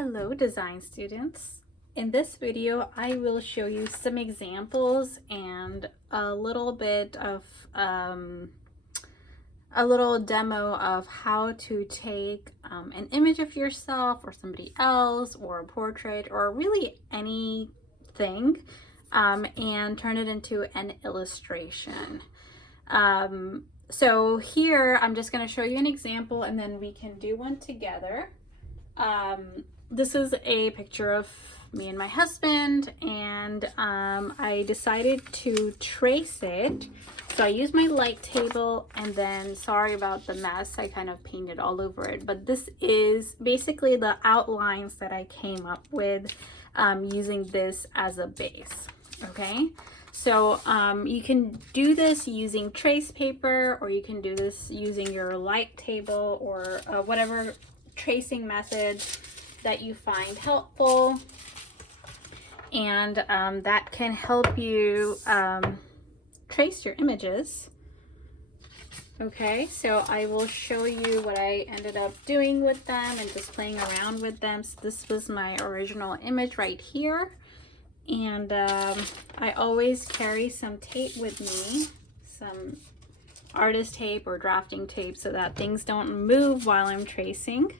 Hello design students. In this video I will show you some examples and a little bit of a little demo of how to take an image of yourself or somebody else or a portrait or really anything and turn it into an illustration. So here I'm just going to show you an example and then we can do one together. This is a picture of me and my husband, and I decided to trace it. So I used my light table, and then sorry about the mess, I kind of painted all over it, but this is basically the outlines that I came up with using this as a base. Okay, so you can do this using trace paper, or you can do this using your light table, or whatever tracing method that you find helpful, and that can help you trace your images. Okay, so I will show you what I ended up doing with them and just playing around with them. So this was my original image right here, and I always carry some tape with me, some artist tape or drafting tape, so that things don't move while I'm tracing.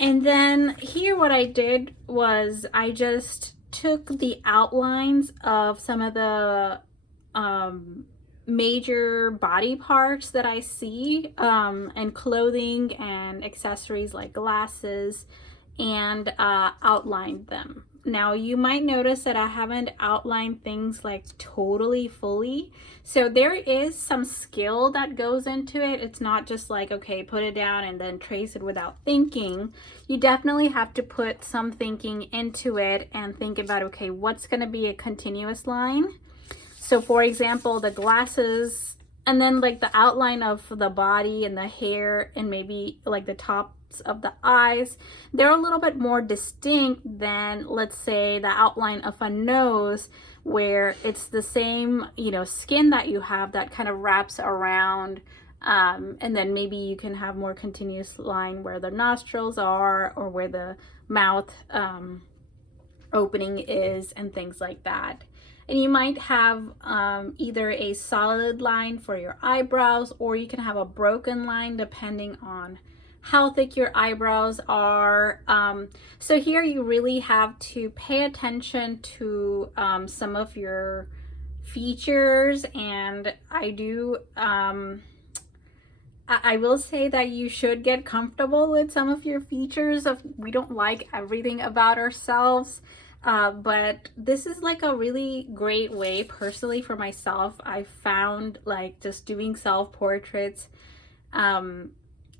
And then here what I did was I just took the outlines of some of the major body parts that I see, and clothing and accessories like glasses, and outlined them. Now you might notice that I haven't outlined things like totally fully. So there is some skill that goes into it. It's not just like, okay, put it down and then trace it without thinking. You definitely have to put some thinking into it and think about, okay, what's going to be a continuous line? So for example, the glasses, and then like the outline of the body and the hair and maybe like the tops of the eyes, they're a little bit more distinct than, let's say, the outline of a nose, where it's the same, you know, skin that you have that kind of wraps around, and then maybe you can have more continuous line where the nostrils are, or where the mouth opening is, and things like that. And you might have either a solid line for your eyebrows, or you can have a broken line depending on how thick your eyebrows are. So here you really have to pay attention to some of your features, and I will say that you should get comfortable with some of your features. We don't like everything about ourselves. But this is like a really great way, personally for myself, I found, like, just doing self-portraits,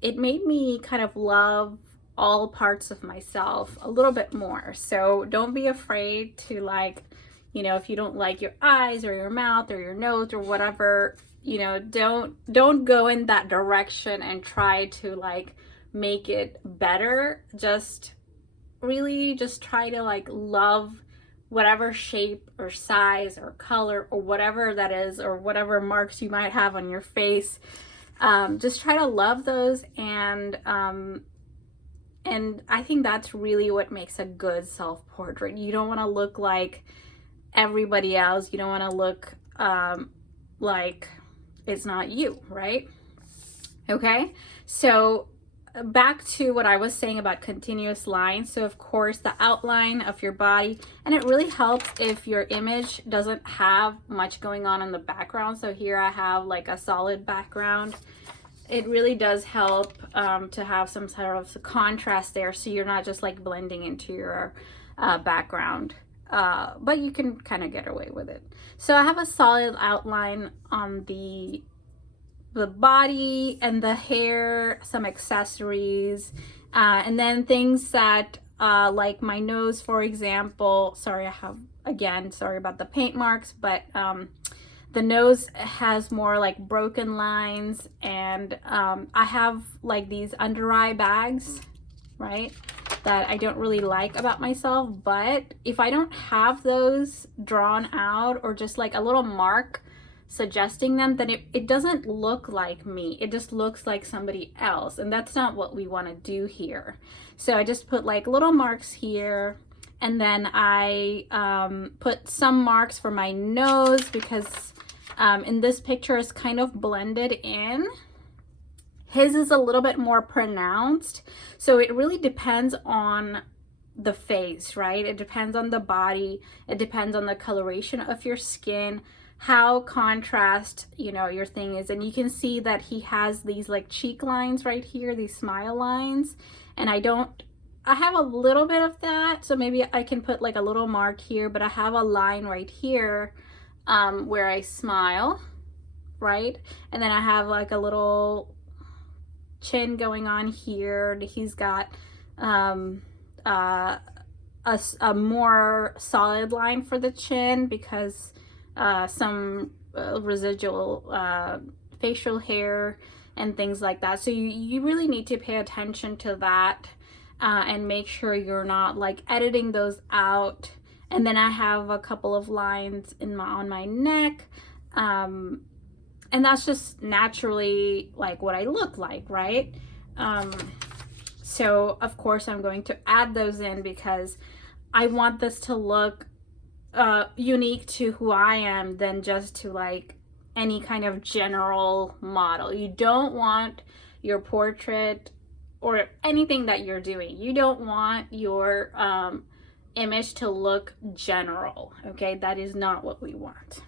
it made me kind of love all parts of myself a little bit more. So don't be afraid to, like, you know, if you don't like your eyes or your mouth or your nose or whatever, you know, don't go in that direction and try to like make it better. Just really just try to like love whatever shape or size or color or whatever that is, or whatever marks you might have on your face. Just try to love those, and I think that's really what makes a good self-portrait. You don't want to look like everybody else. You don't want to look like it's not you, right? Okay, so back to what I was saying about continuous lines. So of course the outline of your body, and it really helps if your image doesn't have much going on in the background. So here I have like a solid background. It really does help to have some sort of contrast there, so you're not just like blending into your background, but you can kind of get away with it. So I have a solid outline on the body and the hair, some accessories, and then things that like my nose, for example. Sorry, sorry about the paint marks, but the nose has more like broken lines, and I have like these under eye bags, right, that I don't really like about myself. But if I don't have those drawn out, or just like a little mark suggesting them, then it doesn't look like me. It just looks like somebody else. And that's not what we want to do here. So I just put like little marks here. And then I put some marks for my nose because in this picture it's kind of blended in. His is a little bit more pronounced. So it really depends on the face, right? It depends on the body. It depends on the coloration of your skin, how contrast, you know, your thing is. And you can see that he has these like cheek lines right here, these smile lines. And I have a little bit of that. So maybe I can put like a little mark here, but I have a line right here where I smile, right? And then I have like a little chin going on here. He's got a more solid line for the chin because some residual facial hair and things like that. So you really need to pay attention to that and make sure you're not like editing those out. And then I have a couple of lines on my neck. And that's just naturally like what I look like, right? So of course I'm going to add those in because I want this to look unique to who I am than just to like any kind of general model. You don't want your portrait or anything that you're doing. You don't want your image to look general, okay? That is not what we want.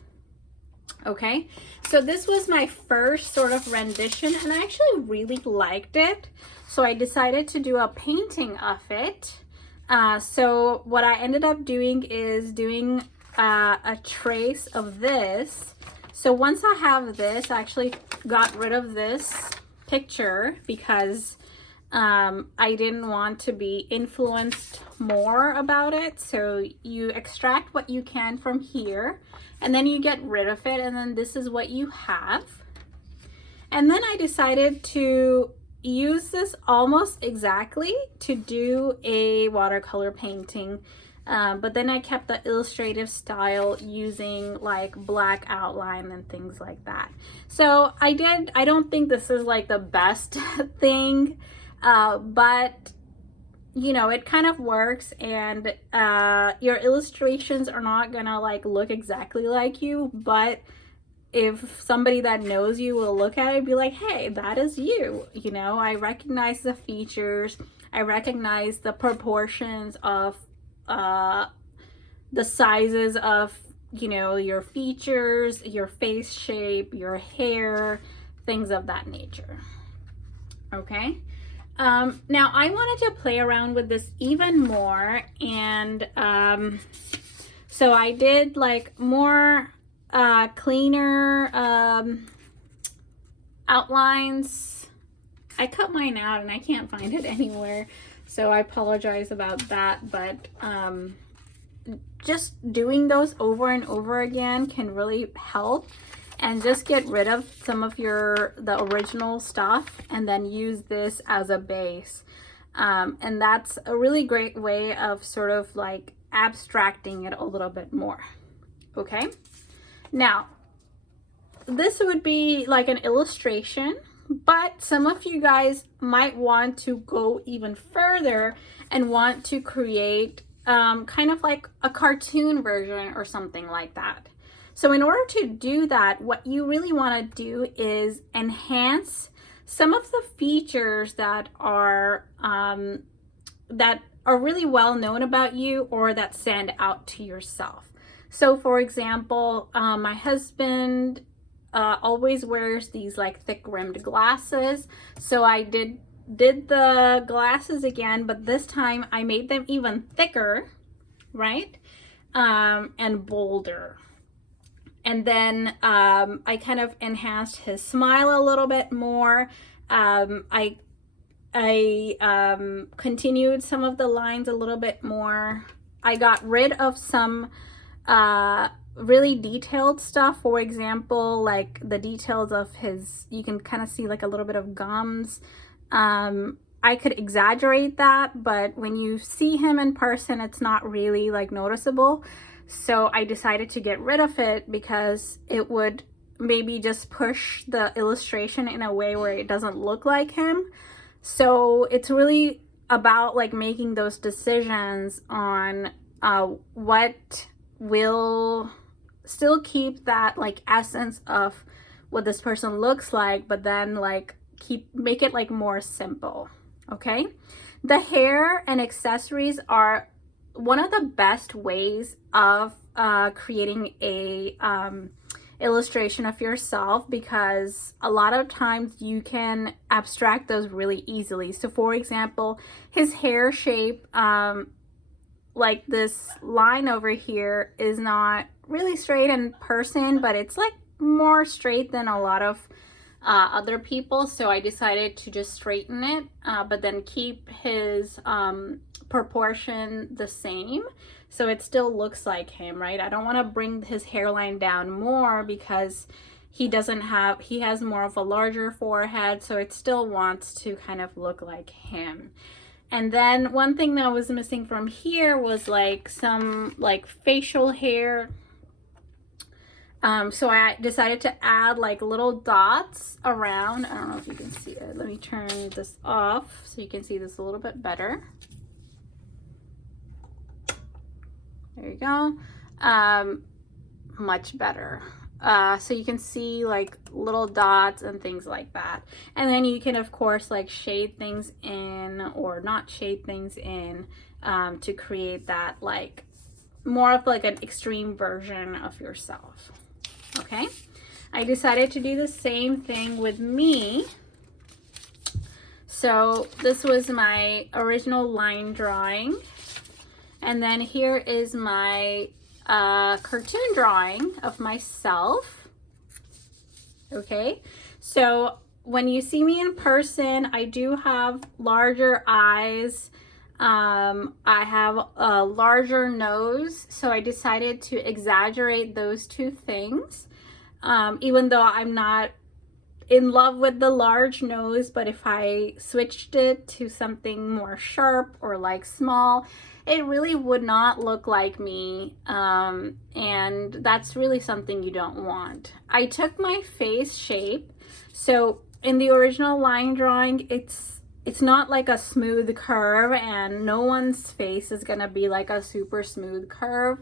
Okay, so this was my first sort of rendition and I actually really liked it. So I decided to do a painting of it. So what I ended up doing is doing a trace of this. So once I have this, I actually got rid of this picture because I didn't want to be influenced more about it. So you extract what you can from here and then you get rid of it, and then this is what you have. And then I decided to use this almost exactly to do a watercolor painting, but then I kept the illustrative style using like black outline and things like that. So I don't think this is like the best thing, but you know, it kind of works, and your illustrations are not gonna like look exactly like you, but if somebody that knows you will look at it and be like, hey, that is you. You know, I recognize the features, I recognize the proportions of the sizes of, you know, your features, your face shape, your hair, things of that nature. Okay. Now I wanted to play around with this even more, and so I did like more cleaner outlines. I cut mine out and I can't find it anywhere, so I apologize about that, but just doing those over and over again can really help, and just get rid of some of the original stuff and then use this as a base. And that's a really great way of sort of like abstracting it a little bit more. Okay, now this would be like an illustration, but some of you guys might want to go even further and want to create kind of like a cartoon version or something like that. So in order to do that, what you really want to do is enhance some of the features that are really well known about you or that stand out to yourself. So for example, my husband always wears these like thick rimmed glasses. So I did the glasses again, but this time I made them even thicker, right? And bolder. And then I kind of enhanced his smile a little bit more. I continued some of the lines a little bit more. I got rid of some really detailed stuff. For example, like the details of his, you can kind of see like a little bit of gums. I could exaggerate that, but when you see him in person, it's not really like noticeable. So I decided to get rid of it because it would maybe just push the illustration in a way where it doesn't look like him. So it's really about like making those decisions on what will still keep that like essence of what this person looks like, but then like make it like more simple. Okay, the hair and accessories are one of the best ways of creating a illustration of yourself, because a lot of times you can abstract those really easily. So for example, his hair shape, like this line over here is not really straight in person, but it's like more straight than a lot of other people. So I decided to just straighten it, but then keep his proportion the same, so it still looks like him, right? I don't want to bring his hairline down more because he has more of a larger forehead, so it still wants to kind of look like him. And then one thing that was missing from here was like some like facial hair. So I decided to add like little dots around. I don't know if you can see it. Let me turn this off so you can see this a little bit better. There you go. Much better. So you can see like little dots and things like that. And then you can of course like shade things in or not shade things in to create that like more of like an extreme version of yourself. Okay, I decided to do the same thing with me. So this was my original line drawing. And then here is my cartoon drawing of myself. Okay, so when you see me in person, I do have larger eyes. I have a larger nose, so I decided to exaggerate those two things. Even though I'm not in love with the large nose, but if I switched it to something more sharp or like small, it really would not look like me, and that's really something you don't want. I took my face shape, so in the original line drawing, it's not like a smooth curve, and no one's face is gonna be like a super smooth curve.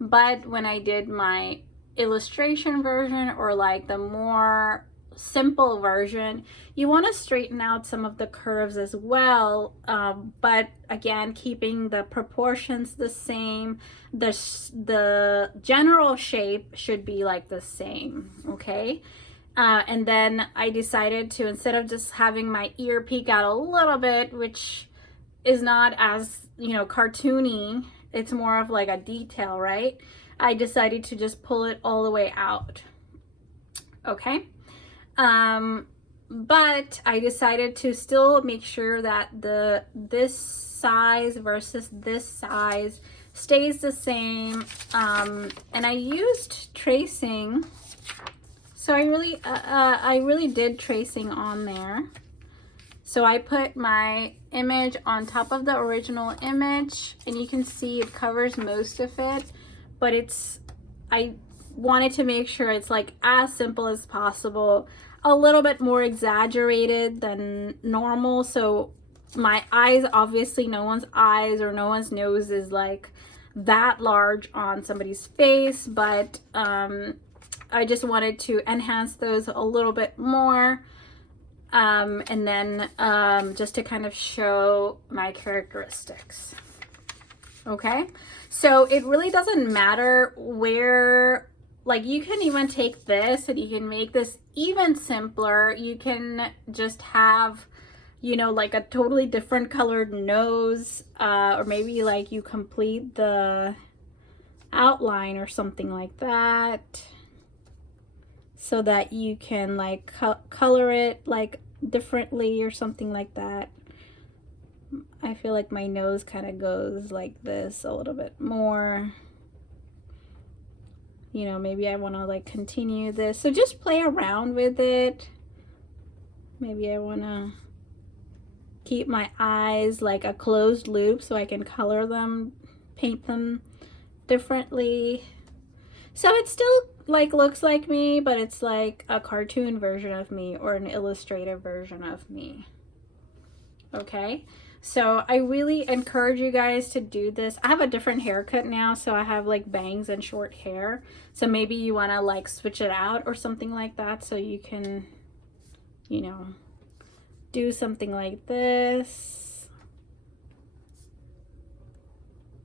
But when I did my illustration version, or like the more simple version, you want to straighten out some of the curves as well, but again keeping the proportions the same. The general shape should be like the same. Okay, and then I decided to, instead of just having my ear peek out a little bit, which is not as, you know, cartoony, it's more of like a detail, right? I decided to just pull it all the way out. Okay, but I decided to still make sure that this size versus this size stays the same, and I used tracing. So I really did tracing on there. So I put my image on top of the original image, and you can see it covers most of it, but I wanted to make sure it's like as simple as possible, a little bit more exaggerated than normal. So my eyes, obviously no one's eyes or no one's nose is like that large on somebody's face, but I just wanted to enhance those a little bit more, and then just to kind of show my characteristics. Okay, so it really doesn't matter where, like you can even take this and you can make this even simpler. You can just have, you know, like a totally different colored nose, or maybe like you complete the outline or something like that, so that you can like color it like differently or something like that. I feel like my nose kind of goes like this a little bit more. You know, maybe I want to like continue this. So just play around with it. Maybe I want to keep my eyes like a closed loop so I can color them, paint them differently. So it still like looks like me, but it's like a cartoon version of me or an illustrative version of me. Okay, so I really encourage you guys to do this. I have a different haircut now, so I have like bangs and short hair. So maybe you want to like switch it out or something like that, so you can, you know, do something like this.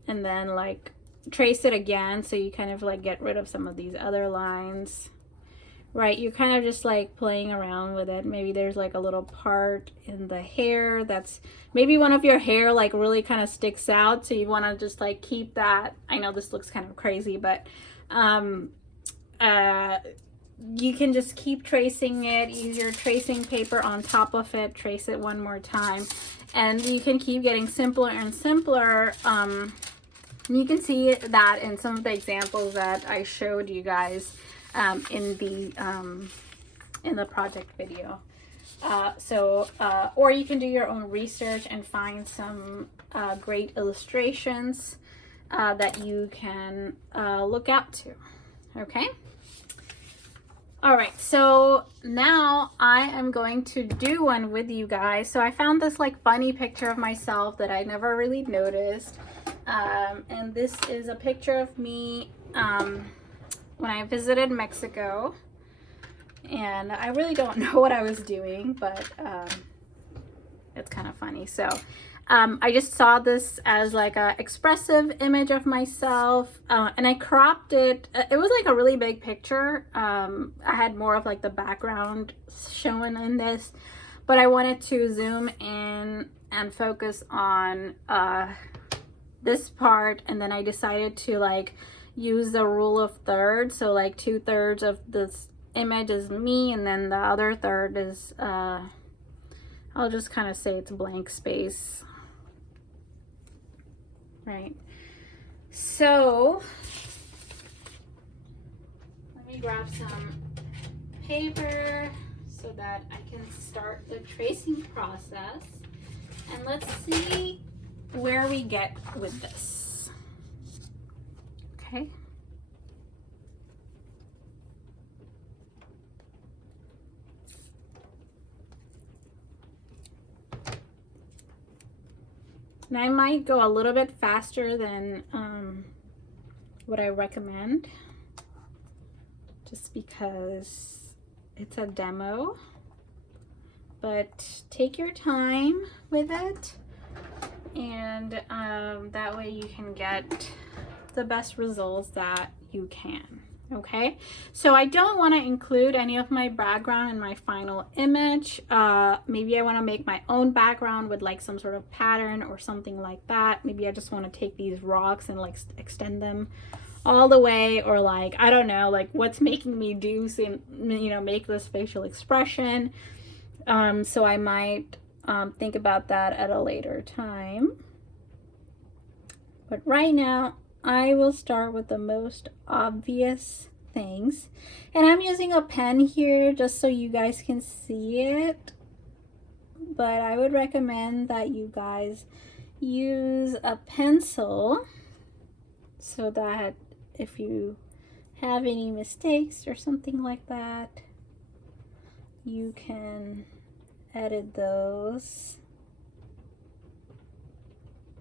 And then like trace it again, so you kind of like get rid of some of these other lines, right? You're kind of just like playing around with it. Maybe there's like a little part in the hair that's maybe one of your hair like really kind of sticks out, so you want to just like keep that. I know this looks kind of crazy, but you can just keep tracing it. Use your tracing paper on top of it, trace it one more time, and you can keep getting simpler and simpler. You can see that in some of the examples that I showed you guys in the project video. Or you can do your own research and find some great illustrations that you can look out to. Okay. All right, so now I am going to do one with you guys. So I found this like funny picture of myself that I never really noticed. And this is a picture of me when I visited Mexico. And I really don't know what I was doing, but it's kind of funny. So I just saw this as like a expressive image of myself, and I cropped it. It was like a really big picture. I had more of like the background shown in this, but I wanted to zoom in and focus on this part, and then I decided to like use the rule of thirds. So like 2/3 of this image is me, and then the other third is I'll just kind of say it's blank space, right? So let me grab some paper so that I can start the tracing process, and let's see where we get with this. Okay. And I might go a little bit faster than what I recommend, just because it's a demo, but take your time with it, and that way you can get the best results that you can. Okay, so I don't want to include any of my background in my final image. Maybe I want to make my own background with like some sort of pattern or something like that. Maybe I just want to take these rocks and like extend them all the way, or like, I don't know, like what's making me do, you know, make this facial expression. So I might think about that at a later time. But right now, I will start with the most obvious things. And I'm using a pen here just so you guys can see it. But I would recommend that you guys use a pencil so that if you have any mistakes or something like that, you can edit those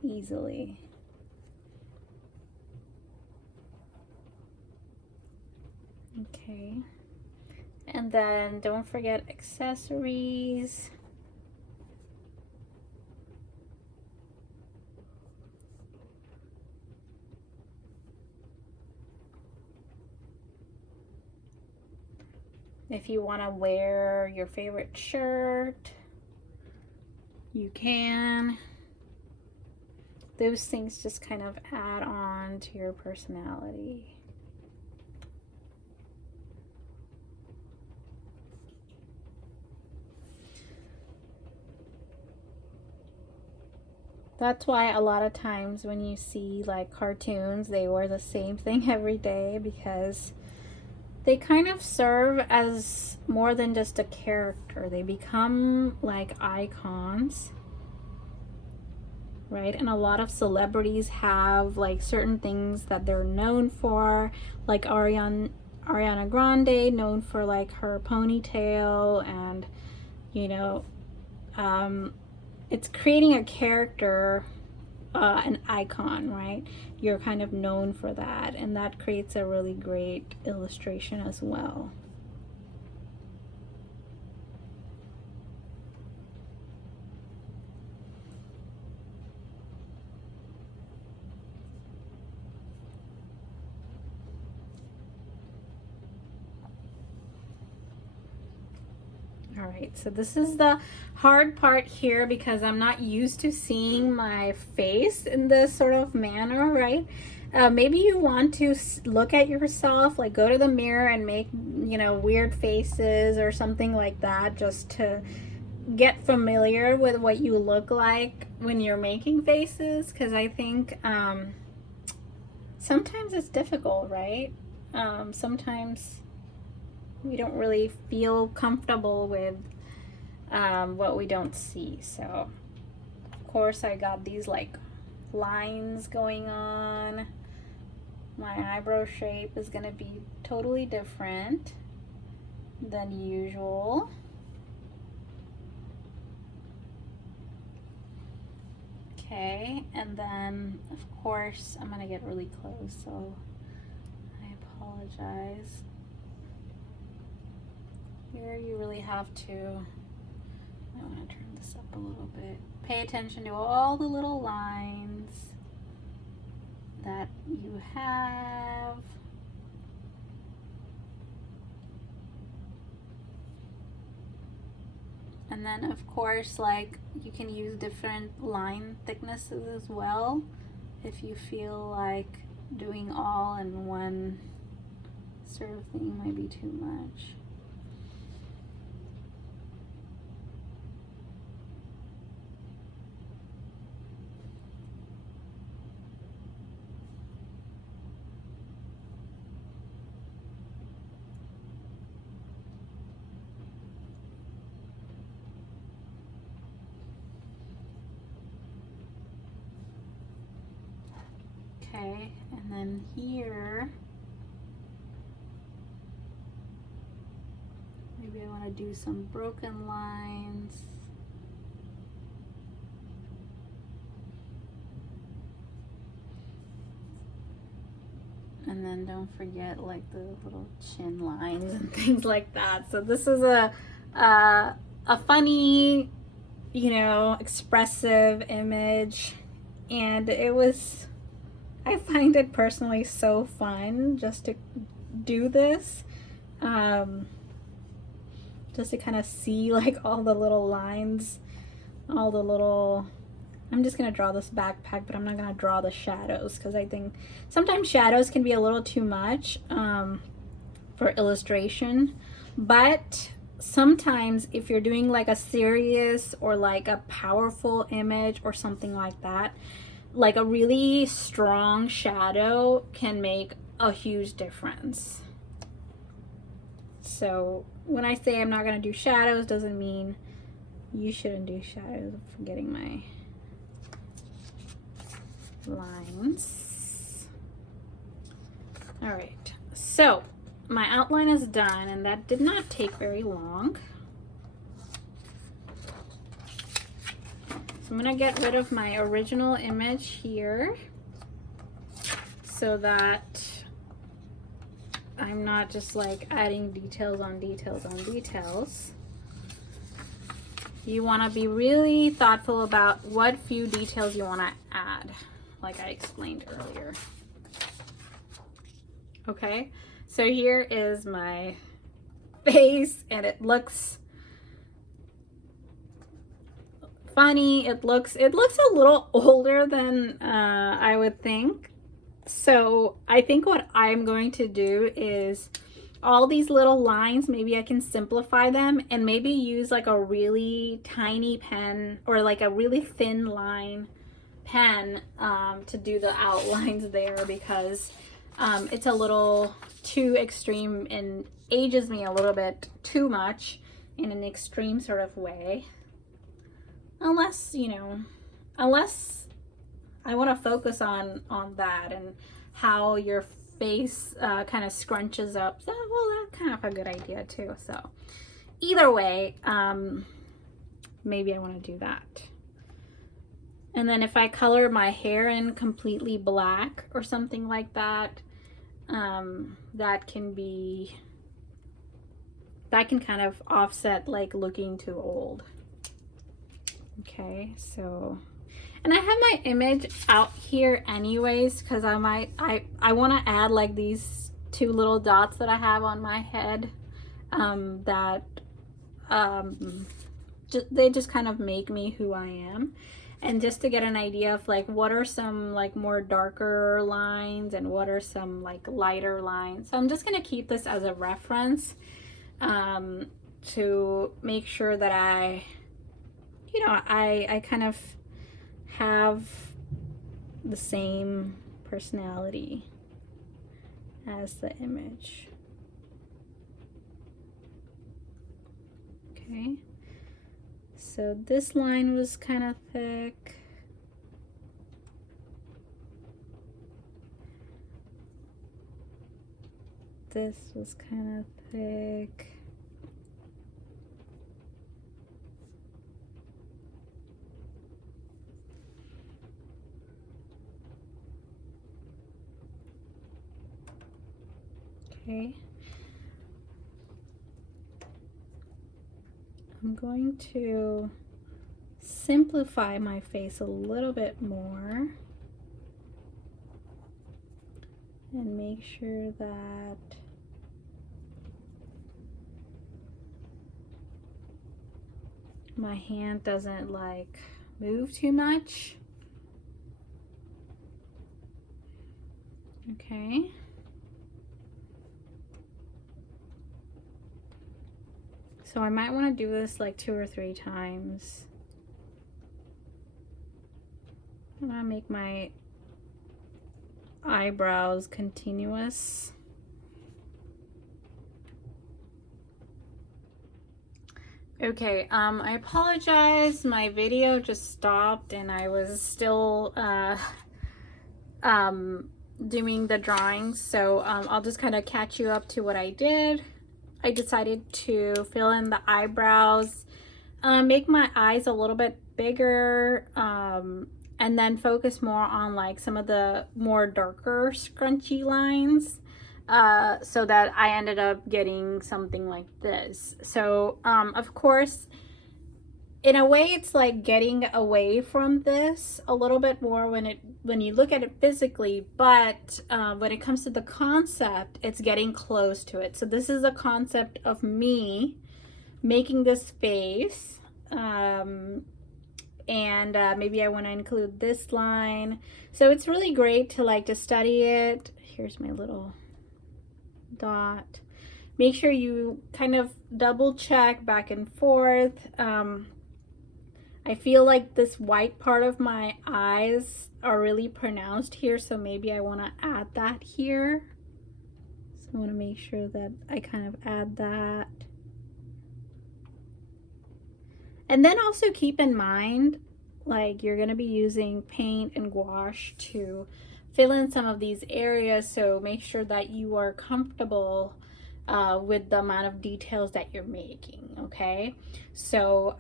easily. Okay, and then don't forget accessories. If you want to wear your favorite shirt, you can. Those things just kind of add on to your personality. That's why a lot of times when you see like cartoons, they wear the same thing every day, because they kind of serve as more than just a character. They become like icons. right? And a lot of celebrities have like certain things that they're known for, like Ariana Grande, known for like her ponytail, and you know, it's creating a character, an icon, right? You're kind of known for that, and that creates a really great illustration as well. All right, so this is the hard part here because I'm not used to seeing my face in this sort of manner, right? Maybe you want to look at yourself, like go to the mirror and make, you know, weird faces or something like that, just to get familiar with what you look like when you're making faces, because I think sometimes it's difficult, right? Sometimes we don't really feel comfortable with what we don't see. So of course I got these like lines going on. My eyebrow shape is gonna be totally different than usual. Okay, and then of course I'm gonna get really close, so I apologize. Here you really have to, I want to turn this up a little bit, pay attention to all the little lines that you have. And then of course, like, you can use different line thicknesses as well if you feel like doing all in one sort of thing might be too much. Okay, and then here, maybe I want to do some broken lines. And then don't forget like the little chin lines and things like that. So this is a funny, you know, expressive image, and it was, I find it personally so fun just to do this, just to kind of see like all the little lines, all the little, I'm just gonna draw this backpack, but I'm not gonna draw the shadows because I think sometimes shadows can be a little too much for illustration. But sometimes if you're doing like a serious or like a powerful image or something like that, like a really strong shadow can make a huge difference. So when I say I'm not gonna do shadows, doesn't mean you shouldn't do shadows. I'm forgetting my lines. All right, so my outline is done, and that did not take very long. So I'm gonna get rid of my original image here so that I'm not just like adding details on details on details. You wanna be really thoughtful about what few details you wanna add, like I explained earlier. Okay, so here is my face, and it looks funny. It looks a little older than I would think. So I think what I'm going to do is all these little lines, maybe I can simplify them and maybe use like a really tiny pen or like a really thin line pen to do the outlines there, because it's a little too extreme and ages me a little bit too much in an extreme sort of way. Unless, you know, unless I want to focus on that and how your face kind of scrunches up. So, well, that's kind of a good idea too. So either way, maybe I want to do that. And then if I color my hair in completely black or something like that, that can kind of offset like looking too old. Okay, so, and I have my image out here anyways, because I want to add like these two little dots that I have on my head, they just kind of make me who I am. And just to get an idea of like what are some like more darker lines and what are some like lighter lines. So I'm just gonna keep this as a reference to make sure that I kind of have the same personality as the image. Okay. So this line was kind of thick. This was kind of thick. Okay. I'm going to simplify my face a little bit more and make sure that my hand doesn't like move too much. Okay. So I might want to do this like 2 or 3 times. I'm gonna make my eyebrows continuous. Okay, I apologize. My video just stopped and I was still doing the drawings. So I'll just kind of catch you up to what I did. I decided to fill in the eyebrows, make my eyes a little bit bigger, and then focus more on like some of the more darker scrunchy lines, so that I ended up getting something like this. So of course, in a way it's like getting away from this a little bit more when you look at it physically, but when it comes to the concept, it's getting close to it. So this is a concept of me making this face, and maybe I want to include this line. So it's really great to like to study it. Here's my little dot. Make sure you kind of double check back and forth. I feel like this white part of my eyes are really pronounced here, so maybe I want to add that here. So I want to make sure that I kind of add that. And then also keep in mind, like you're going to be using paint and gouache to fill in some of these areas, so make sure that you are comfortable with the amount of details that you're making. Okay, so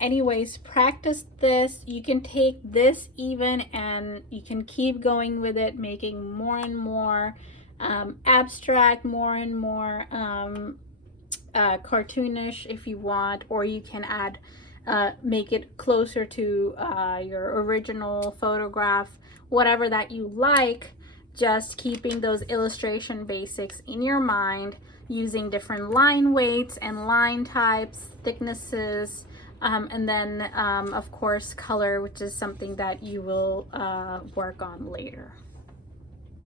anyways, practice this. You can take this even and you can keep going with it, making more and more abstract, more and more cartoonish if you want, or you can add make it closer to your original photograph, whatever that you like. Just keeping those illustration basics in your mind, using different line weights and line types, thicknesses, and then of course color, which is something that you will work on later.